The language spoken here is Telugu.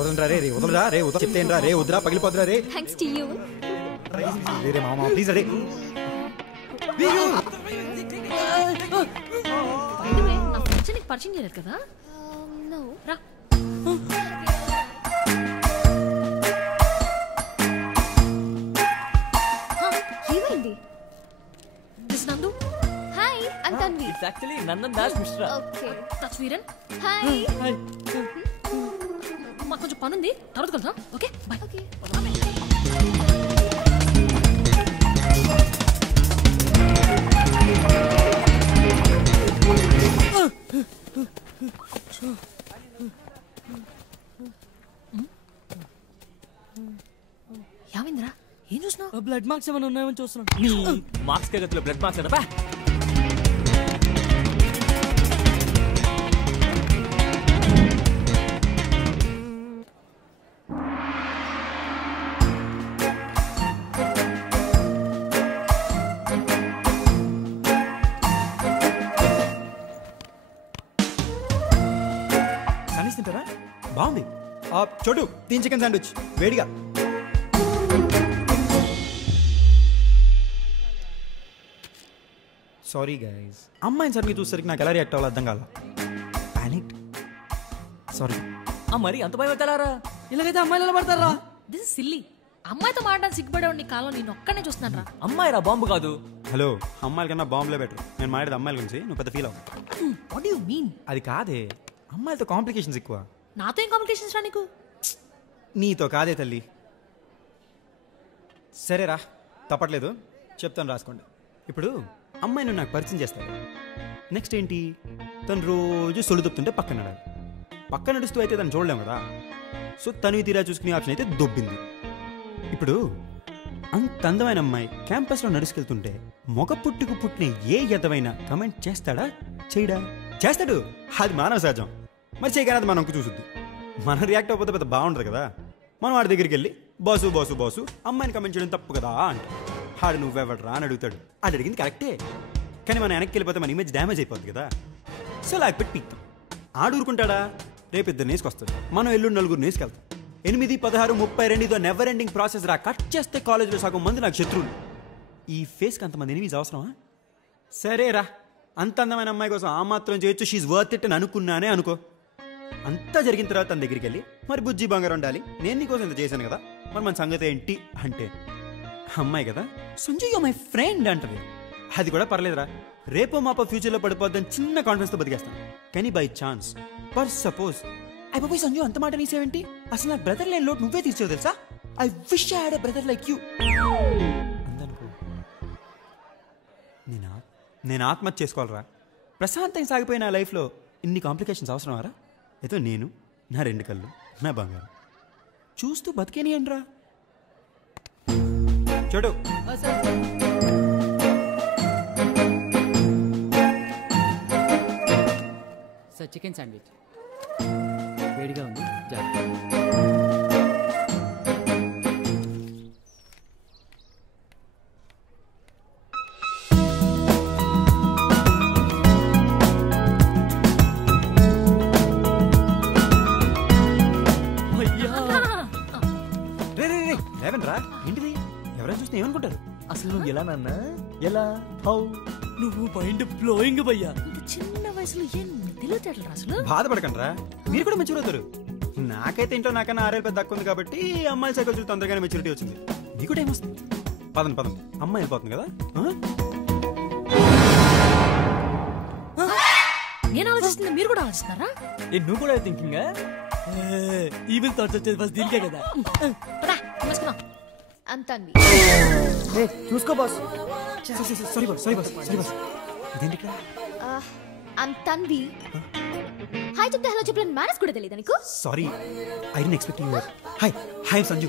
వదలరా రే వదలరా రే వదల చెప్తేనరా రే వదరా పగిలిపోతురా రే. Thanks to you. రే మామ ప్లీజ్ రే. బైదవే నా ఫ్రెండ్స్ నీకు పరిచయం చేయలేదు కదా? నో. రా. ఏమైంది? దిస్ నందు. Hi, I'm Tanvi. It's actually Nandan Das Mishra. Okay. That's Veeran. Hi. Hi. మాకు కొంచెం పని ఉంది, తర్వాత కలుద్దాం. Okay by. ఓకే. యావింద్రా ఏం చూస్తున్నావు? బ్లడ్ మార్క్స్ ఏమైనా ఉన్నాయని చూస్తున్నాను. మార్క్స్ గతిలో బ్లడ్ మార్క్స్ కదా. సనీస్ తింటారా? బాగుంది. చోటు 3 చికెన్ శాండ్విచ్ వేడిగా. సారీ గైస్, అమ్మాయిని సరిగ్గా చూసేసరికి నాకు ఎలా రియాక్ట్ అవ్వాలో అర్థం కాల. పానిక్. సారీ. మరి అంత భయం అవుతారా? ఇలాగైతే అమ్మాయిలు ఎలా పడతారా? This is silly. అమ్మాయితో మాట్లాడడానికి సిగ్గుపడేవాడిని కాలం నేను ఒక్కనే చూస్తున్నాను రా. అమ్మాయి రా, బాంబు కాదు. హలో, అమ్మాయిల కన్నా బాంబులే బెటర్. నేను మాట్లాడేది అమ్మాయిల గురించి, నువ్వు పెద్ద ఫీల్ అవ్వ. What do you mean? అది కాదే, అమ్మాయిలతో కాంప్లికేషన్స్ ఎక్కువ. నాతో ఏం కాంప్లికేషన్స్ రా నీకు? నీతో కాదే తల్లి. సరేరా, తప్పట్లేదు, చెప్తాను రాసుకోండి. ఇప్పుడు అమ్మాయిని నాకు పరిచయం చేస్తాను. నెక్స్ట్ ఏంటి, తను రోజు సొల్లు తప్పుతుంటే పక్కన నడాలి. పక్కన నడుస్తూ అయితే తను చూడలేము కదా. సో తను తీరా చూసుకునే ఆప్షన్ అయితే దొబ్బింది. ఇప్పుడు అంత అందమైన అమ్మాయి క్యాంపస్లో నడుచుకెళ్తుంటే మొగ పుట్టుకు పుట్టిన ఏ ఎదవైనా కమెంట్ చేస్తాడా చేయడా? చేస్తాడు. అది మానవ సహజం. మరి చేయగానే అది మనకు చూసుద్ది. మనం రియాక్ట్ అవ్వకపోతే పెద్ద బాగుంటుంది కదా. మనం వాడి దగ్గరికి వెళ్ళి బాసు బాసు బాసు అమ్మాయిని కమెంట్ చేయడం తప్పు కదా అంటే ఆడు నువ్వెవడరా అని అడుగుతాడు. ఆడు అడిగింది కరెక్టే, కానీ మనం వెనక్కి వెళ్ళిపోతే మన ఇమేజ్ డ్యామేజ్ అయిపోద్ది కదా. సో లాక్ పెట్టి పీక్తాం. ఆడు ఊరుకుంటాడా? రేపు 2 నేసుకొస్తాడు, మనం ఎల్లుండి 4 నేసుకెళ్తాం. 8, 16, 32 ఇదో నెవర్ ఎండింగ్ ప్రాసెస్ రా. కట్ చేస్తే కాలేజ్లో సగం మంది నాకు శత్రువులు. ఈ ఫేస్కి అంతమంది ఎనిమిస్ అవసరమా? సరేరా, అంత అందమైన అమ్మాయి కోసం ఆ మాత్రం చేయొచ్చు, షీఈ్ వర్త్ ఇట్ అని అనుకున్నానే అనుకో. అంతా జరిగిన తర్వాత తన దగ్గరికి వెళ్ళి మరి బుజ్జి బంగారం ఉండాలి, నేను నీకోసం ఇంత చేశాను కదా, మరి మన సంగతి ఏంటి అంటే అమ్మాయి కదా సంజయ్ మై ఫ్రెండ్ అంటది. అది కూడా పర్లేదురా, రేపో మాపో ఫ్యూచర్లో పడిపోద్దని చిన్న కాన్ఫిడెన్స్తో బతికేస్తాను. కానీ బై ఛాన్స్ పర్ సపోజ్ అయిపోయి సంజు అంత మాట నీసేవేంటి, అసలు నా బ్రదర్ లేని లోటు నువ్వే తీర్చావు తెలుసా, I wish I had a brother like you అందనుకో. నేను ఆత్మహత్య చేసుకోవాలరా. ప్రశాంతంగా సాగిపోయిన నా లైఫ్లో ఇన్ని కాంప్లికేషన్స్ అవసరమారా? ఏదో నేను, నా 2 కళ్ళు, నా బంగారం చూస్తూ బతికేనియండి రా. చూడు సార్, చికెన్ శాండ్విచ్ వేడిగా ఉంది. రా ఏంటిది, ఎవరైనా చూస్తే ఏమనుకుంటారు? అసలు నువ్వు ఎలా నాన్నా, ఎలా హౌ నువ్వు మైండ్ బ్లోయింగ్ భయ్యా. ఇంత చిన్న వయసులో ఎన్ని తెలివితేటలు రా అసలు. బాధపడకండి రా, మీరు కూడా మెచ్యూర్ అవుతారు. నాకైతే ఇంట్లో నాకన్నా 6 ఏళ్ళు పెద్ద తక్కువ ఉంది కాబట్టి అమ్మాయిల సైకిల్ తొందరగానే మెచ్యూరిటీ వచ్చింది. మీకు కూడా ఏమొస్తుంది? పదండి అమ్మాయి వెళ్ళిపోతుంది కదా. నేను ఆలోచిస్తున్నా, మీరు కూడా ఆలోచిస్తున్నారా? నువ్వు కూడా థింకింగ్ ఈవిల్ థాట్స్ వచ్చేది ఫస్ట్ దీనికే కదా. చూసుకో boss. Sorry boss, sorry boss, sorry boss. ఇదేంటి ఇక్కడ? తన్వి. హాయ్ చెప్తే హలో చెప్పలేని మేనేజ్ కూడా తెలియదా నీకు? Sorry, I didn't expect you. Hi Sanju.